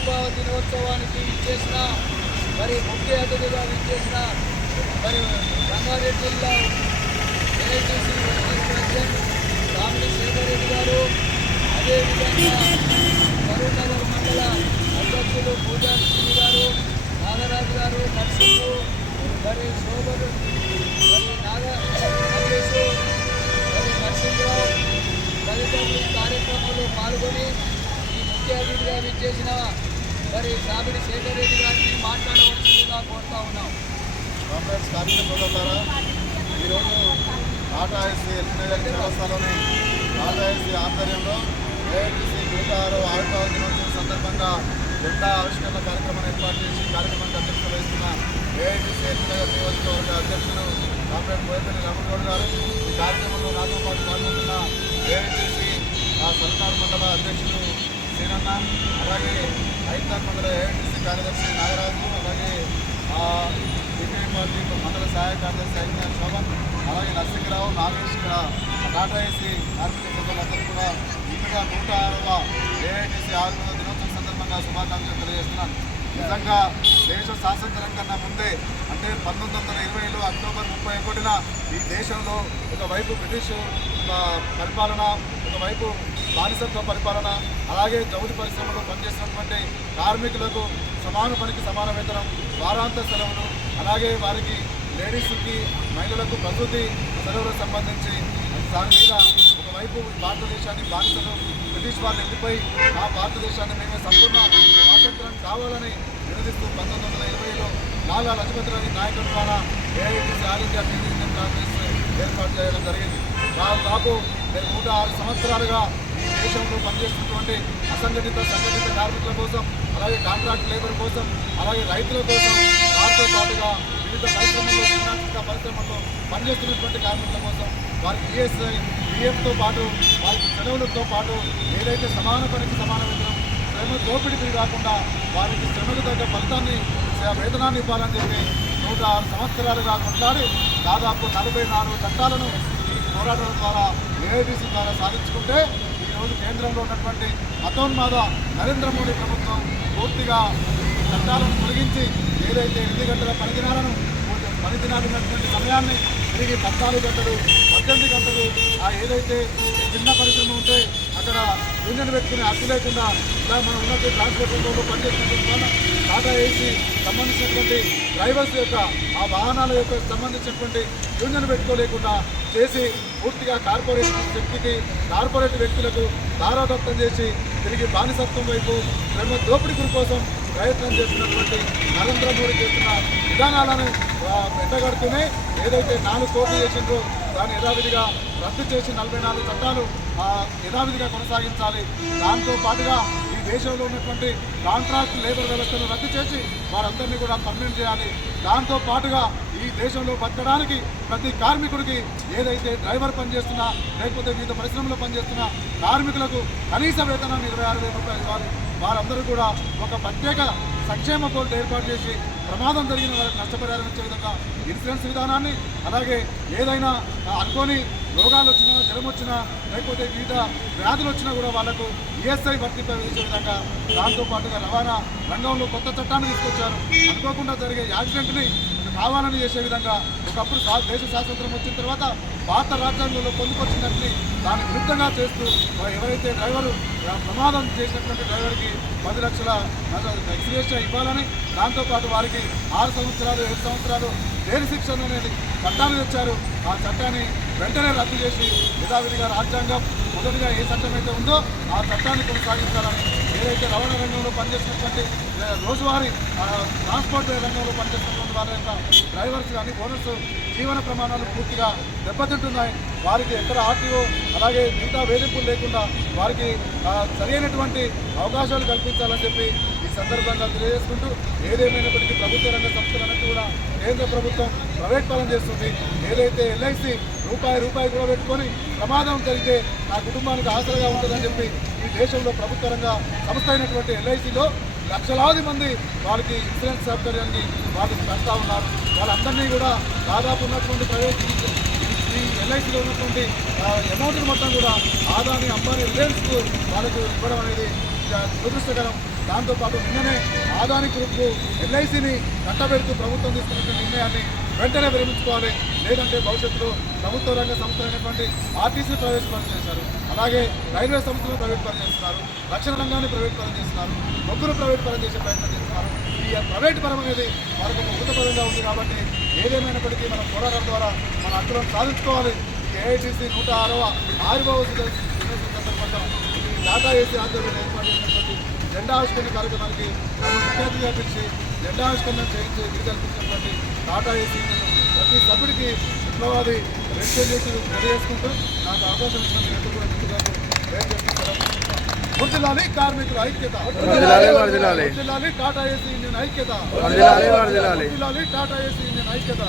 ఆవిర్భావ దినోత్సవానికి ఇచ్చేసిన మరి ముఖ్య అతిథిగా ఇచ్చేసిన మరి రంగారెడ్డి జిల్లా AITC working president Ramidi Shekar Reddy గారు, అదేవిధంగా కరీంనగర్ మండల అధ్యక్షులు పూజా శ్రీ గారు, నాగరాజు గారు, నర్సింగు, మరి శోభరు, మరి నగేశు, మరి నరసింహరావు తదితరులు ఈ కార్యక్రమంలో పాల్గొని ఈ ముఖ్య అతిథిగా విచ్చేసిన మరి రామిడి శేఖర్ రెడ్డి గారిని మాట్లాడవలసిందిగా కోరుతా ఉన్నాం. కాంగ్రెస్ కార్యకర్తల ఈరోజు టాటా ఏసీ ఎల్బీనగర్ వ్యవస్థలోని టాటా ఏసీ ఆధ్వర్యంలో ఏఐటీసీ 106వ ఆవిర్భావ దినోత్సవం సందర్భంగా జెండా ఆవిష్కరణ కార్యక్రమాన్ని ఏర్పాటు చేసి కార్యక్రమానికి అధ్యక్షత వహిస్తున్న ఏఐటీసీ ఎల్బీనగర్ నియోజకవర్గ అధ్యక్షులు కామ్రేడ్ బోయపల్లి రామగౌడ్ గారు, ఈ కార్యక్రమంలో నాతో పాటు పాల్గొంటున్న ఏఐటీసీ సల్నాడు మండల అధ్యక్షులు శ్రీనన్న, అలాగే హైదరాబాద్ మండల ఏఐటీసీ కార్యదర్శి నాగరాజు, అలాగే సిపిఐ పార్టీ మండల సహాయ కార్యదర్శి అయిన శోభన్, అలాగే నరసింహరావు, నాగేష్, టాటా ఏసీ కార్మిక సభ్యులందరూ కూడా ముందుగా 106వ ఏఐటీసీ ఆవిర్భావ దినోత్సవం సందర్భంగా శుభాకాంక్షలు తెలియజేస్తున్నాను. నిజంగా దేశ స్వాతంత్రం కన్నా ముందే అంటే 1920లో అక్టోబర్ 31న ఈ దేశంలో ఒకవైపు బ్రిటిష్ పరిపాలన, ఒకవైపు బానిసత్వ పరిపాలన, అలాగే జౌళి పరిశ్రమలో పనిచేసినటువంటి కార్మికులకు సమాన పనికి సమాన వేతనం, వారాంత సెలవులు, అలాగే వారికి లేడీస్కి మహిళలకు ప్రసూతి సెలవులకు సంబంధించి దాని మీద ఒకవైపు భారతదేశాన్ని బానిసలు బ్రిటిష్ వాళ్ళు వెళ్ళిపోయి ఆ భారతదేశాన్ని మేమే సంపూర్ణ స్వాతంత్రం కావాలని నిలదీస్తూ 1920లో లాలా లజపతి రాయ్ నాయకుడి ద్వారా AITC all India trade union Congress ఏర్పాటు చేయడం జరిగింది. దాదాపు 106 సంవత్సరాలుగా ఈ దేశంలో పనిచేస్తున్నటువంటి అసంఘటిత సంఘటిత కార్మికుల కోసం, అలాగే కాంట్రాక్ట్ లేబర్ కోసం, అలాగే రైతుల కోసం, వారితో పాటుగా వివిధ పరిశ్రమల్లో చిన్న పరిశ్రమల్లో పనిచేస్తున్నటువంటి కార్మికుల కోసం వారికి ఈఎస్ఐ పిఎఫ్తో పాటు వారికి సెలవులతో పాటు ఏదైతే సమాన పనికి సమాన వేతనం, శ్రమ దోపిడీకి కాకుండా వారికి శ్రమకు తగ్గ ఫలితాన్ని వేతనాన్ని ఇవ్వాలని చెప్పి 106 సంవత్సరాలుగా కొట్లాడి దాదాపు 44 చట్టాలను ఈ పోరాటం ద్వారా ఏఐటీసీ ద్వారా సాధించుకుంటే ఈరోజు కేంద్రంలో ఉన్నటువంటి మతోన్మాద నరేంద్ర మోడీ ప్రభుత్వం పూర్తిగా ఈ చట్టాలను తొలగించి ఏదైతే 8 గంటల పనిదినాలు ఉన్నటువంటి సమయాన్ని తిరిగి 14 గంటలు 18 గంటలు ఏదైతే చిన్న పరిశ్రమ ఉంటే అక్కడ యూనియన్ పెట్టుకునే హక్కు లేకుండా ఇలా మనం ఉన్నటువంటి ట్రాన్స్పోర్ట్ రంగంలో పనిచేసినటువంటి టాటా ఏసీ సంబంధించినటువంటి డ్రైవర్స్ యొక్క ఆ వాహనాల యొక్క సంబంధించినటువంటి యూనియన్ పెట్టుకోలేకుండా చేసి పూర్తిగా కార్పొరేట్ శక్తికి కార్పొరేట్ వ్యక్తులకు దారాదత్తం చేసి తిరిగి బానిసత్వం వైపు శ్రమ దోపిడీ కోసం ప్రయత్నం చేస్తున్నటువంటి నరేంద్ర మోడీ చేస్తున్న విధానాలను ఎండగడుతూనే ఏదైతే 4 కోట్లు చేసిండ్రో దాన్ని యథావిధిగా రద్దు చేసి 44 చట్టాలు యథావిధిగా కొనసాగించాలి. దాంతో పాటుగా ఈ దేశంలో ఉన్నటువంటి కాంట్రాక్ట్ లేబర్ వ్యవస్థను రద్దు చేసి వారందరినీ కూడా పర్మనెంట్ చేయాలి. దాంతో పాటుగా ఈ దేశంలో బతకడానికి ప్రతి కార్మికుడికి ఏదైతే డ్రైవర్ పనిచేస్తున్నా లేకపోతే వివిధ పరిశ్రమలో పనిచేస్తున్న కార్మికులకు కనీస వేతనాన్ని 26,000 రూపాయలు ఇవ్వాలి. వారందరూ కూడా ఒక ప్రత్యేక సంక్షేమ బోర్డు ఏర్పాటు చేసి ప్రమాదం జరిగిన వారికి నష్టపరిహారం ఇచ్చే విధంగా ఇన్సూరెన్స్ విధానాన్ని, అలాగే ఏదైనా అనుకోని రోగాలు వచ్చినా, జ్వరం వచ్చినా, లేకపోతే వివిధ వ్యాధులు వచ్చినా కూడా వాళ్లకు ఈఎస్ఐ వర్తింప విధించే విధంగా, దాంతోపాటుగా రవాణా రంగంలో కొత్త చట్టాన్ని తీసుకొచ్చారు. అనుకోకుండా జరిగే యాక్సిడెంట్ని కావాలని చేసే విధంగా ఒకప్పుడు దేశ స్వాతంత్రం వచ్చిన తర్వాత భారత రాజ్యాంగంలో పొందుపరిచినట్లు దాన్ని విరుద్ధంగా చేస్తూ ఎవరైతే డ్రైవరు ప్రమాదం చేసినటువంటి డ్రైవర్కి 10 లక్షల ఎక్స్గ్రేషియా ఇవ్వాలని, దాంతోపాటు వారికి 6 సంవత్సరాలు 7 సంవత్సరాలు జైలు శిక్షణ అనేది చట్టాన్ని తెచ్చారు. ఆ చట్టాన్ని వెంటనే రద్దు చేసి యథావిధిగా రాజ్యాంగం మొదటిగా ఏ చట్టం అయితే ఉందో ఆ చట్టాన్ని కొనసాగించాలని, ఏదైతే రవాణా రంగంలో పనిచేసినటువంటి రోజువారీ ట్రాన్స్పోర్ట్ రంగంలో పనిచేస్తున్నటువంటి వాళ్ళ యొక్క డ్రైవర్స్ కానీ ఓనర్స్ జీవన ప్రమాణాలు పూర్తిగా దెబ్బతింటున్నాయి. వారికి ఎక్కడ ఆర్టీఓ అలాగే మిగతా వేధింపులు లేకుండా వారికి సరైనటువంటి అవకాశాలు కల్పించాలని చెప్పి ఈ సందర్భంగా తెలియజేసుకుంటూ, ఏదేమైనప్పటికీ ప్రభుత్వ రంగ సంస్థలన్నిటి కూడా కేంద్ర ప్రభుత్వం ప్రైవేట్ పరం చేస్తుంది. ఏదైతే ఎల్ఐసి రూపాయి కూడా పెట్టుకొని ప్రమాదం జరిగితే నా కుటుంబానికి ఆసరగా ఉంటుందని చెప్పి ఈ దేశంలో ప్రభుత్వ రంగ సంస్థ అయినటువంటి ఎల్ఐసిలో లక్షలాది మంది వాళ్ళకి ఇన్సూరెన్స్ సౌకర్యాన్ని వాళ్ళు పెడతా ఉన్నారు. వాళ్ళందరినీ కూడా దాదాపు ఉన్నటువంటి ప్రైవేట్ ఈ ఎల్ఐసిలో ఉన్నటువంటి అమౌంట్ మొత్తం కూడా ఆదాని అంబానీ రిలయన్స్కు వాళ్ళకు ఇవ్వడం అనేది దురదృష్టకరం. దాంతోపాటు నిన్ననే ఆదాని గ్రూప్కు ఎల్ఐసిని కట్టబెడుతూ ప్రభుత్వం తీసుకున్న నిర్ణయాన్ని వెంటనే విరమించుకోవాలి. లేదంటే భవిష్యత్తులో ప్రభుత్వ రంగ సంస్థలైనటువంటి ఆర్టీసీని ప్రైవేట్ చేశారు, అలాగే రైల్వే సంస్థలను ప్రైవేట్ పరం చేస్తున్నారు, రక్షణ రంగాన్ని ప్రైవేట్ పరం చేస్తున్నారు, బొగ్గును ప్రైవేట్ పరం చేసే ప్రయత్నం చేస్తున్నారు. ఈ ప్రైవేట్ పరం అనేది మనకు ఒక ఉత్తపరంగా ఉంది. కాబట్టి ఏదేమైనప్పటికీ మనం పోరాటం ద్వారా మన హక్కులను సాధించుకోవాలి. ఈ ఏఐటీసీ 106వ ఆవిర్భావ సందర్భంగా ఈ టాటా ఏసీ ఆధ్వర్యంలో ఏర్పాటు చేసినటువంటి జెండా ఆవిష్కరణ కార్యక్రమానికి ముఖ్య అతిథిగా పిలిచి జెండా ఆవిష్కరణ చేయించి వీలు కల్పించినటువంటి టాటా ఏసీ ప్రతి సభ్యుడికి విప్లవాది రెడ్డి తెలియజేసుకుంటూ నాకు అవకాశం ఇచ్చిన ఎప్పుడు కూడా మిత్రులకు వర్ధిల్లాలి కార్మికుల ఐక్యత, వర్ధిల్లాలి టాటా ఏసీ ఇండియన్ ఐక్యత, వర్ధిల్లాలి టాటా ఏసీ ఇండియన్ ఐక్యత.